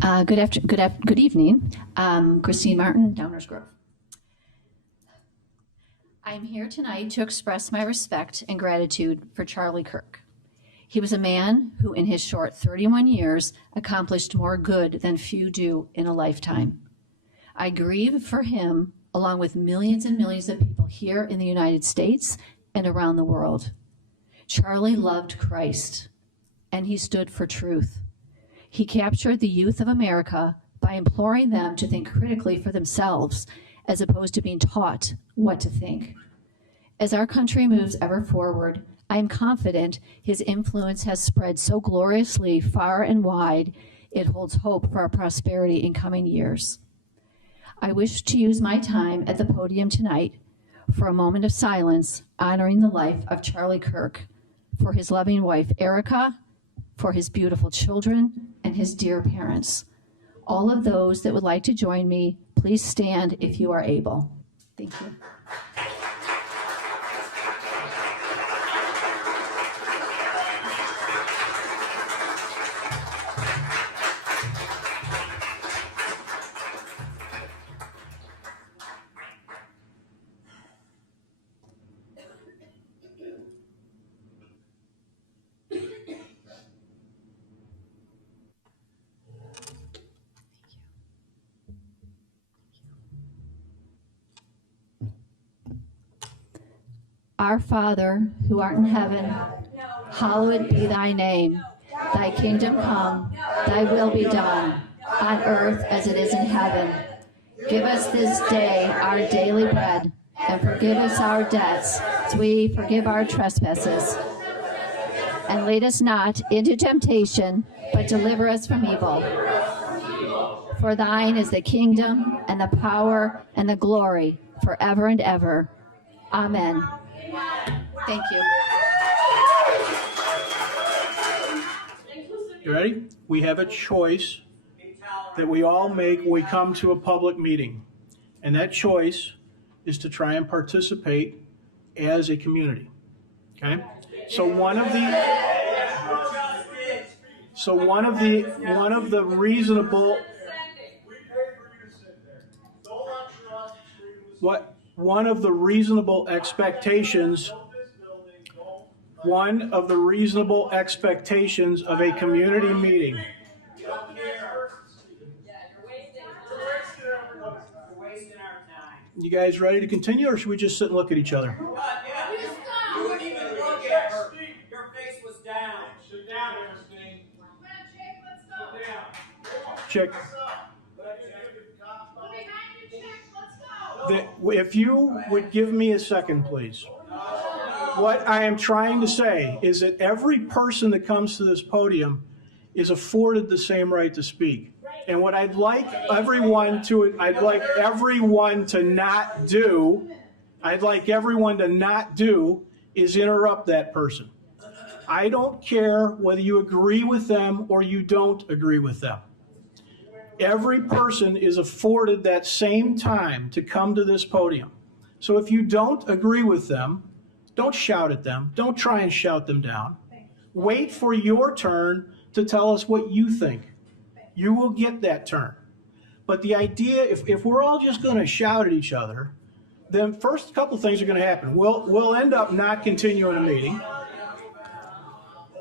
Good evening. Christine Martin, Downers Grove. I'm here tonight to express my respect and gratitude for Charlie Kirk. He was a man who, in his short 31 years, accomplished more good than few do in a lifetime. I grieve for him, along with millions and millions of people here in the United States and around the world. Charlie loved Christ, and he stood for truth. He captured the youth of America by imploring them to think critically for themselves, as opposed to being taught what to think. As our country moves ever forward, I am confident his influence has spread so gloriously far and wide, it holds hope for our prosperity in coming years. I wish to use my time at the podium tonight for a moment of silence honoring the life of Charlie Kirk, for his loving wife, Erica, for his beautiful children, and his dear parents. All of those that would like to join me, please stand if you are able. Thank you. Our Father, who art in heaven, hallowed be thy name. Thy kingdom come, thy will be done, on earth as it is in heaven. Give us this day our daily bread, and forgive us our debts, as we forgive our trespasses. And lead us not into temptation, but deliver us from evil. For thine is the kingdom, and the power, and the glory, forever and ever. Amen. Thank you. You ready? We have a choice that we all make when we come to a public meeting. And that choice is to try and participate as a community. Okay? So one of the reasonable one of the reasonable expectations of a community meeting. You guys ready to continue, or should we just sit and look at each other? You wouldn't even look at her. Your face was down. Sit down, Ernestine. Sit down. Chick. If you would give me a second, please. What I am trying to say is that every person that comes to this podium is afforded the same right to speak. And what I'd like everyone to not do is interrupt that person. I don't care whether you agree with them or you don't agree with them. Every person is afforded that same time to come to this podium. So if you don't agree with them, don't shout at them. Don't try and shout them down. Wait for your turn to tell us what you think. You will get that turn. But the idea, if we're all just going to shout at each other, then first a couple things are going to happen. We'll end up not continuing a meeting.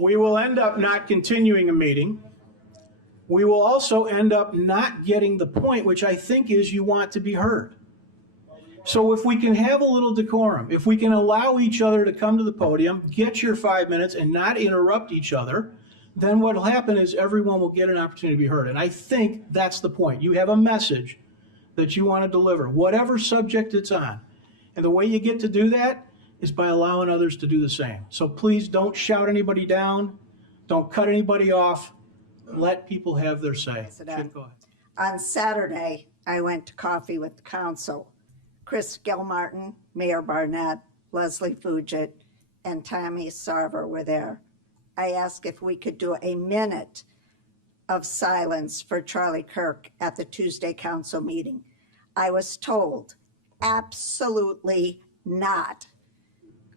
We will end up not continuing a meeting. We will also end up not getting the point, which I think is you want to be heard. So if we can have a little decorum, if we can allow each other to come to the podium, get your 5 minutes and not interrupt each other, then what will happen is everyone will get an opportunity to be heard. And I think that's the point. You have a message that you want to deliver, whatever subject it's on. And the way you get to do that is by allowing others to do the same. So please don't shout anybody down. Don't cut anybody off. Let people have their say. Chip, go ahead. On Saturday, I went to coffee with the council. Chris Gilmartin, Mayor Barnett, Sadowski-Fugitt, and Tammy Sarver were there. I asked if we could do a minute of silence for Charlie Kirk at the Tuesday council meeting. I was told, absolutely not.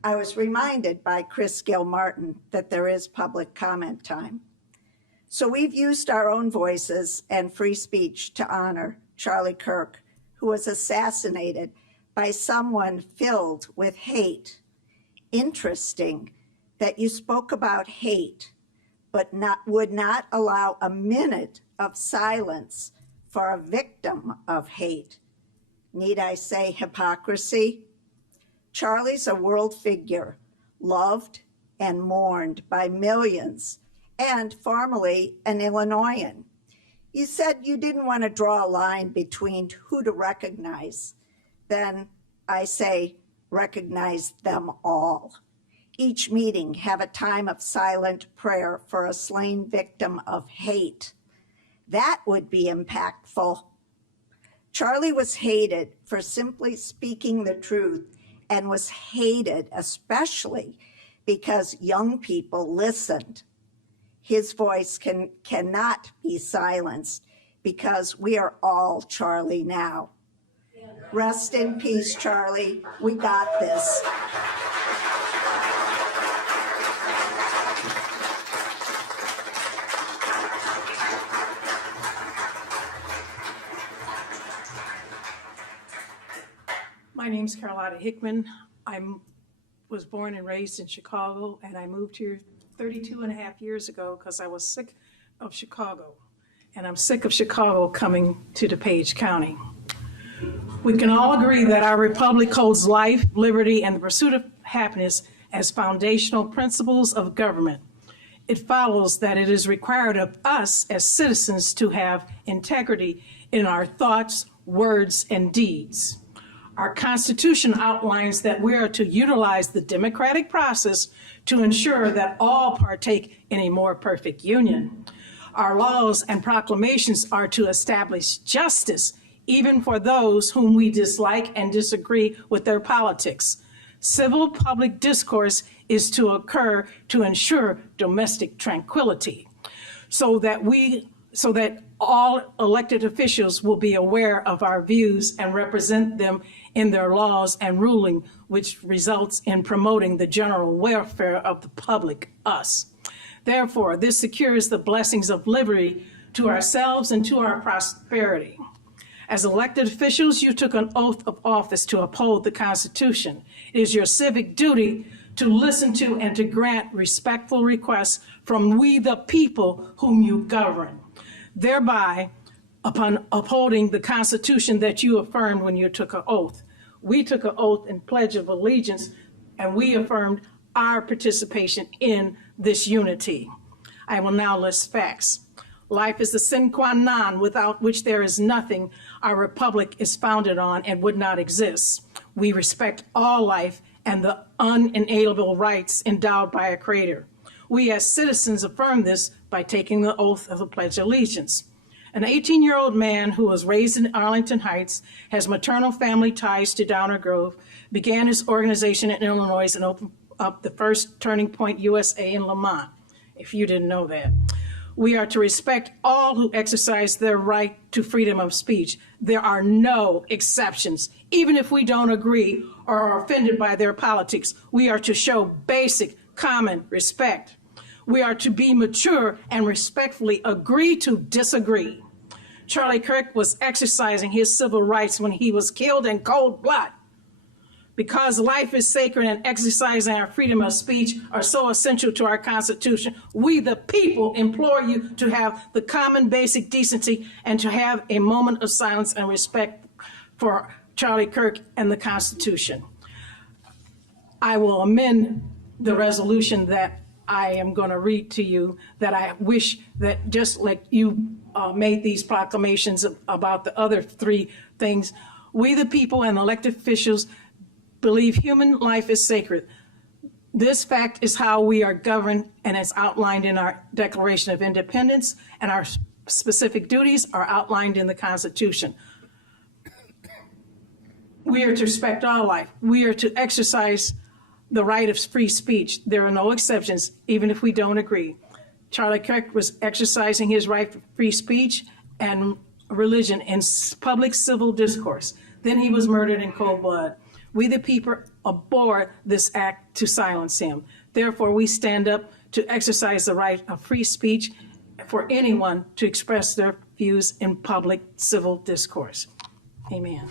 I was reminded by Chris Gilmartin that there is public comment time. So we've used our own voices and free speech to honor Charlie Kirk, who was assassinated by someone filled with hate. Interesting that you spoke about hate, but would not allow a minute of silence for a victim of hate. Need I say hypocrisy? Charlie's a world figure, loved and mourned by millions, and formerly an Illinoisan. You said you didn't want to draw a line between who to recognize. Then I say, recognize them all. Each meeting have a time of silent prayer for a slain victim of hate. That would be impactful. Charlie was hated for simply speaking the truth and was hated especially because young people listened. His voice cannot be silenced because we are all Charlie now. Rest in peace, Charlie. We got this. My name's Carlotta Hickman. I was born and raised in Chicago, and I moved here 32 and a half years ago because I was sick of Chicago. And I'm sick of Chicago coming to DuPage County. We can all agree that our republic holds life, liberty, and the pursuit of happiness as foundational principles of government. It follows that it is required of us as citizens to have integrity in our thoughts, words, and deeds. Our Constitution outlines that we are to utilize the democratic process to ensure that all partake in a more perfect union. Our laws and proclamations are to establish justice, even for those whom we dislike and disagree with their politics. Civil public discourse is to occur to ensure domestic tranquility, so that all elected officials will be aware of our views and represent them in their laws and ruling, which results in promoting the general welfare of the public, us. Therefore, this secures the blessings of liberty to ourselves and to our prosperity. As elected officials, you took an oath of office to uphold the Constitution. It is your civic duty to listen to and to grant respectful requests from we the people whom you govern. Thereby, upon upholding the Constitution that you affirmed when you took an oath. We took an oath and pledge of allegiance, and we affirmed our participation in this unity. I will now list facts. Life is the sine qua non without which there is nothing our republic is founded on and would not exist. We respect all life and the unalienable rights endowed by a creator. We as citizens affirm this by taking the oath of the Pledge of Allegiance. An 18-year-old man who was raised in Arlington Heights, has maternal family ties to Downer Grove, began his organization in Illinois and opened up the first Turning Point USA in Lamont, if you didn't know that. We are to respect all who exercise their right to freedom of speech. There are no exceptions. Even if we don't agree or are offended by their politics, we are to show basic common respect. We are to be mature and respectfully agree to disagree. Charlie Kirk was exercising his civil rights when he was killed in cold blood. Because life is sacred and exercising our freedom of speech are so essential to our Constitution, we the people implore you to have the common basic decency and to have a moment of silence and respect for Charlie Kirk and the Constitution. I will amend the resolution that I am going to read to you, that I wish that just like you made these proclamations about the other three things, we the people and elected officials believe human life is sacred. This fact is how we are governed, and it's outlined in our Declaration of Independence, and our specific duties are outlined in the Constitution. We are to respect all life. We are to exercise the right of free speech. There are no exceptions, even if we don't agree. Charlie Kirk was exercising his right for free speech and religion in public civil discourse. Then he was murdered in cold blood. We the people abhor this act to silence him. Therefore, we stand up to exercise the right of free speech for anyone to express their views in public civil discourse. Amen.